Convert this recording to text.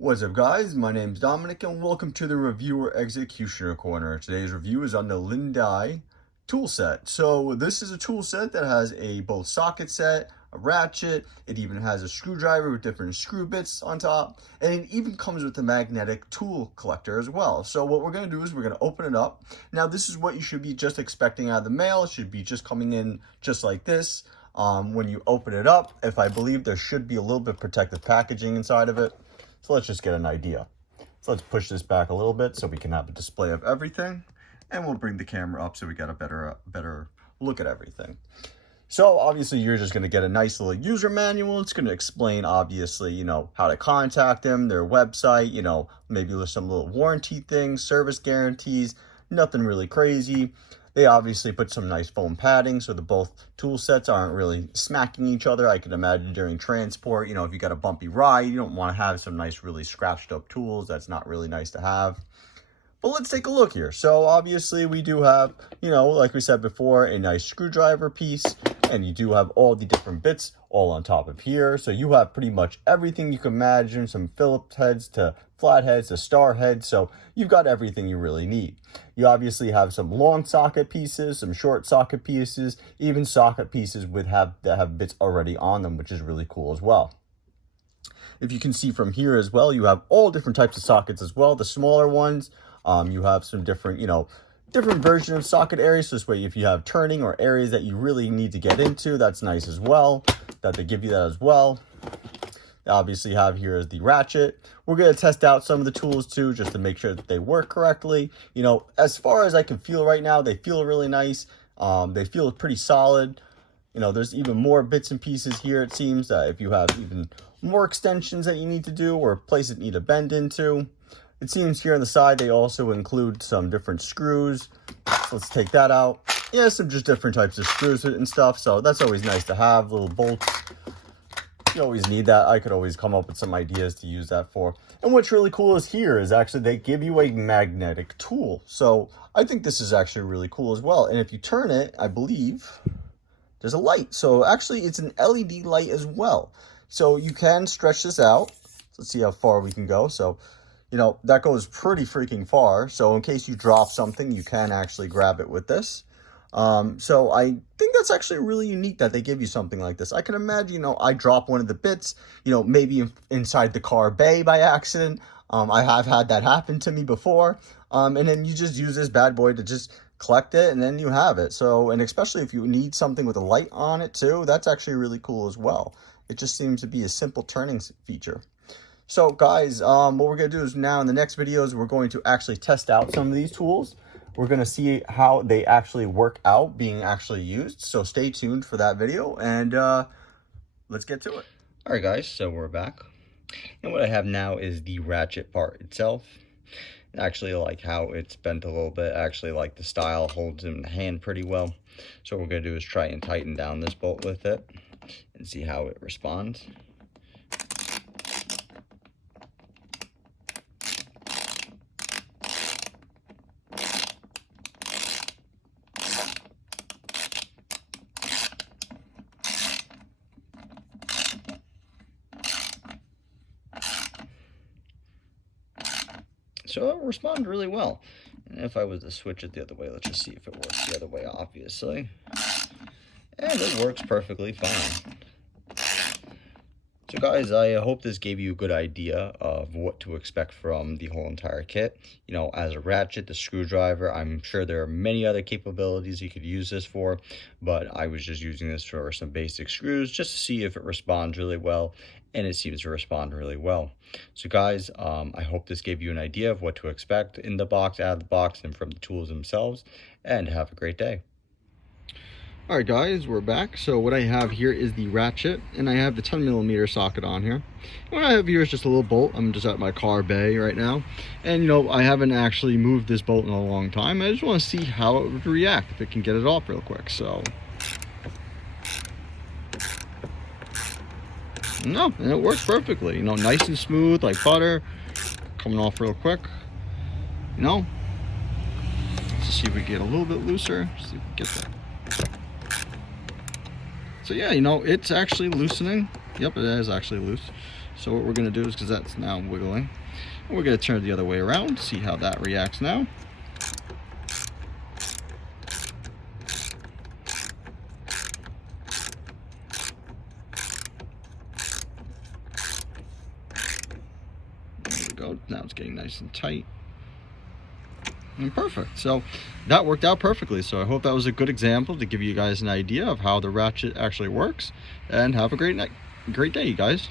What's up guys, my name's Dominic and welcome to the Reviewer Executioner Corner. Today's review is on the LLNDEI tool set. So this is a tool set that has a both socket set, a ratchet, it even has a screwdriver with different screw bits on top, and it even comes with a magnetic tool collector as well. So what we're going to do is we're going to open it up. Now this is what you should be just expecting out of the mail. It should be just coming in just like this. When you open it up, if I believe there should be a little bit of protective packaging inside of it. So let's just get an idea. So let's push this back a little bit so we can have a display of everything. And we'll bring the camera up so we get a better look at everything. So obviously you're just going to get a nice little user manual. It's going to explain obviously, how to contact them, their website, maybe with some little warranty things, service guarantees, nothing really crazy. They obviously put some nice foam padding so the both tool sets aren't really smacking each other. I can imagine during transport, if you got a bumpy ride, you don't want to have some nice, really scratched up tools. That's not really nice to have. But let's take a look here. So obviously we do have, like we said before, a nice screwdriver piece, and you do have all the different bits all on top of here. So you have pretty much everything you can imagine, some Phillips heads to flat heads to star heads. So you've got everything you really need. You obviously have some long socket pieces, some short socket pieces, even socket pieces that have bits already on them, which is really cool as well. If you can see from here as well, you have all different types of sockets as well. The smaller ones, you have some different, different version of socket areas. So this way, if you have turning or areas that you really need to get into, that's nice as well, that they give you that as well. They obviously have here is the ratchet. We're going to test out some of the tools too, just to make sure that they work correctly. As far as I can feel right now, they feel really nice. They feel pretty solid. There's even more bits and pieces here. It seems that if you have even more extensions that you need to do or places that need to bend into. It seems here on the side, they also include some different screws. So let's take that out. Yeah, some just different types of screws and stuff. So that's always nice to have, little bolts. You always need that. I could always come up with some ideas to use that for. And what's really cool is here is actually they give you a magnetic tool. So I think this is actually really cool as well. And if you turn it, I believe there's a light. So actually it's an LED light as well. So you can stretch this out. Let's see how far we can go. So that goes pretty freaking far. So in case you drop something, you can actually grab it with this. So I think that's actually really unique that they give you something like this. I can imagine, I drop one of the bits, maybe inside the car bay by accident. I have had that happen to me before. And then you just use this bad boy to just collect it and then you have it. So, and especially if you need something with a light on it too, that's actually really cool as well. It just seems to be a simple turning feature. So guys, what we're going to do is now in the next videos, we're going to actually test out some of these tools. We're going to see how they actually work out being actually used. So stay tuned for that video and let's get to it. All right, guys, so we're back. And what I have now is the ratchet part itself. I actually like how it's bent a little bit. I actually like the style, holds in the hand pretty well. So what we're going to do is try and tighten down this bolt with it and see how it responds. So it responded really well. And if I was to switch it the other way, let's just see if it works the other way, obviously. And it works perfectly fine. So guys, I hope this gave you a good idea of what to expect from the whole entire kit. As a ratchet, the screwdriver, I'm sure there are many other capabilities you could use this for, but I was just using this for some basic screws just to see if it responds really well, and it seems to respond really well. So guys, I hope this gave you an idea of what to expect in the box, out of the box, and from the tools themselves, and have a great day. All right guys, we're back. So what I have here is the ratchet, and I have the 10mm socket on here. And what I have here is just a little bolt. I'm just at my car bay right now, and I haven't actually moved this bolt in a long time. I just want to see how it would react if it can get it off real quick. So no, and it works perfectly. Nice and smooth like butter, coming off real quick. Let's see if we get a little bit looser. See if we get that. So yeah, it's actually loosening. Yep, it is actually loose. So what we're going to do is, because that's now wiggling, we're going to turn it the other way around, see how that reacts now. There we go. Now it's getting nice and tight. And perfect. So that worked out perfectly. So I hope that was a good example to give you guys an idea of how the ratchet actually works. And have a great day, you guys.